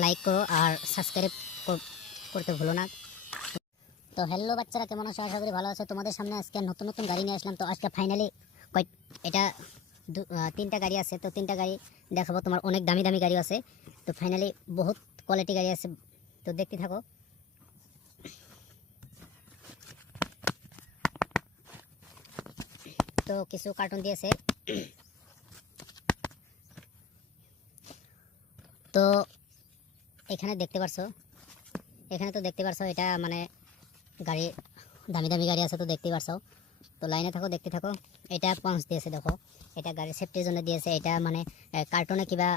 Like করো আর subscribe করতে ভুলো না। তো হ্যালো বাচ্চারা, কেমন আছো? আশা করি ভালো আছো। তোমাদের সামনে আজকে নতুন নতুন গাড়ি নিয়ে আসলাম। তো আজকে ফাইনালি এটা তিনটা গাড়ি আছে। তো তিনটা গাড়ি দেখাবো। তোমার অনেক দামি দামি গাড়ি আছে। তো ফাইনালি বহুত কোয়ালিটি গাড়ি আছে। তো দেখতে থাকো। তো কিছু কার্টুন দিয়েছে। তো এখানে দেখতে পারছো, এটা মানে গাড়ি, দামি দামি গাড়ি আছে। তো দেখতে পারছো। তো লাইনে থাকো, দেখতে থাকো। এটা পঞ্চ দিয়েছে, দেখো। এটা গাড়ির সেফটির জন্য দিয়েছে। এটা মানে কার্টুনে কিবা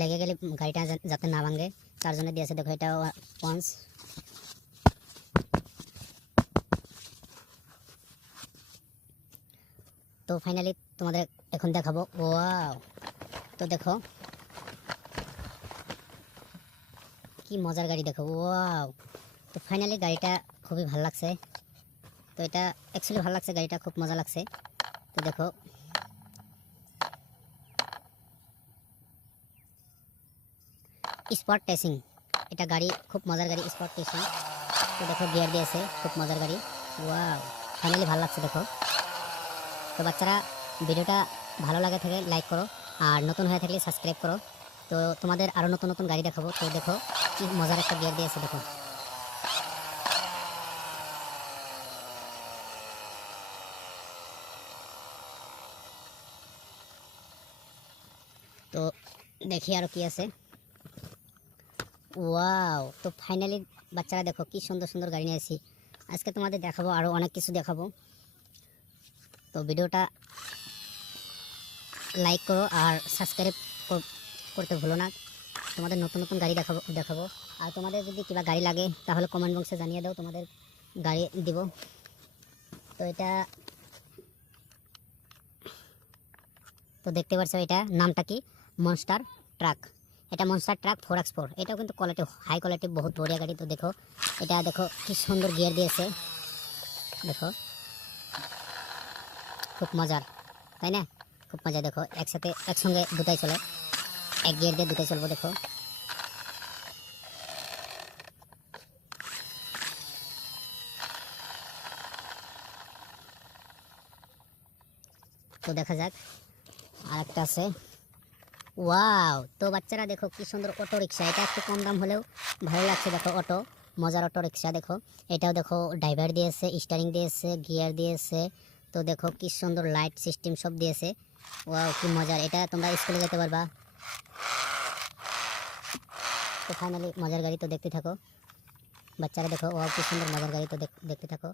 লেগে গেলে গাড়িটা যাতে না ভাঙে তার জন্য দিয়েছে। দেখো, এটা পঞ্চ। তো ফাইনালি তোমাদের এখন দেখাবো। ওয়াও! তো দেখো কি মজার গাড়ি, দেখো। ওয়াও! তো ফাইনালি গাড়িটা খুবই ভালো লাগছে। তো এটা অ্যাকচুয়ালি ভালো লাগছে, গাড়িটা খুব মজা লাগছে। তো দেখো, স্পট রেসিং, এটা গাড়ি খুব মজার গাড়ি, স্পট রেসিং। তো দেখো গিয়ার দিয়েছে, খুব মজার গাড়ি। ওয়াও! ফাইনালি ভালো লাগছে, দেখো। তো বাচ্চারা, ভিডিওটা ভালো লাগে থাকে লাইক করো, আর নতুন হয়ে থাকলে সাবস্ক্রাইব করো। তো তোমাদের আরও নতুন নতুন গাড়ি দেখাবো। তো দেখো কি মজার একটা গিয়ার দিয়েছে, দেখো। তো দেখি আরো কি আছে। ওয়াও! তো ফাইনালি বাচ্চারা দেখো কি সুন্দর সুন্দর গাড়ি নিয়ে আসি। আজকে তোমাদের দেখাবো, আরো অনেক কিছু দেখাবো। তো ভিডিওটা লাইক করো আর সাবস্ক্রাইব করতে ভুলো না। তোমাদের নতুন নতুন গাড়ি দেখাবো। আর তোমাদের যদি কিবা গাড়ি লাগে তাহলে কমেন্ট বক্সে জানিয়ে দাও, তোমাদের গাড়ি দিব। তো তো দেখতে পাচ্ছ, এটা নামটা কি? Monster truck. এটা মনস্টার ট্রাক 4x4। এটাও কিন্তু কোয়ালিটি, হাই কোয়ালিটি, বহুত বড়িয়া গাড়ি। তো দেখো, এটা দেখো কি সুন্দর গিয়ার দিয়েছে, দেখো। খুব মজার, তাই না? খুব মজা। দেখো একসঙ্গে দুটাই চলে, এক গিয়ার দিয়ে দুটাই চলবো, দেখো। তো দেখা যাক, আরেকটা আছে। ওয়াও! তো বাচ্চারা দেখো কি সুন্দর অটো রিক্সা। এটা একটু কম দাম হলেও ভালো লাগছে, দেখো। মজার অটো রিক্সা, দেখো। এটাও দেখো ড্রাইভার দিয়েছে, স্টিয়ারিং দিয়েছে, গিয়ার দিয়েছে। তো দেখো কি সুন্দর লাইট সিস্টেম সব দিয়েছে। ওয়াও, কি মজার! এটা তোমরা স্কুলে যেতে পারবা। তো ফাইনালি মজার গাড়ি। তো দেখতে থাকো বাচ্চারা, দেখো। ওয়াও, কি সুন্দর মজার গাড়ি। তো দেখতে থাকো।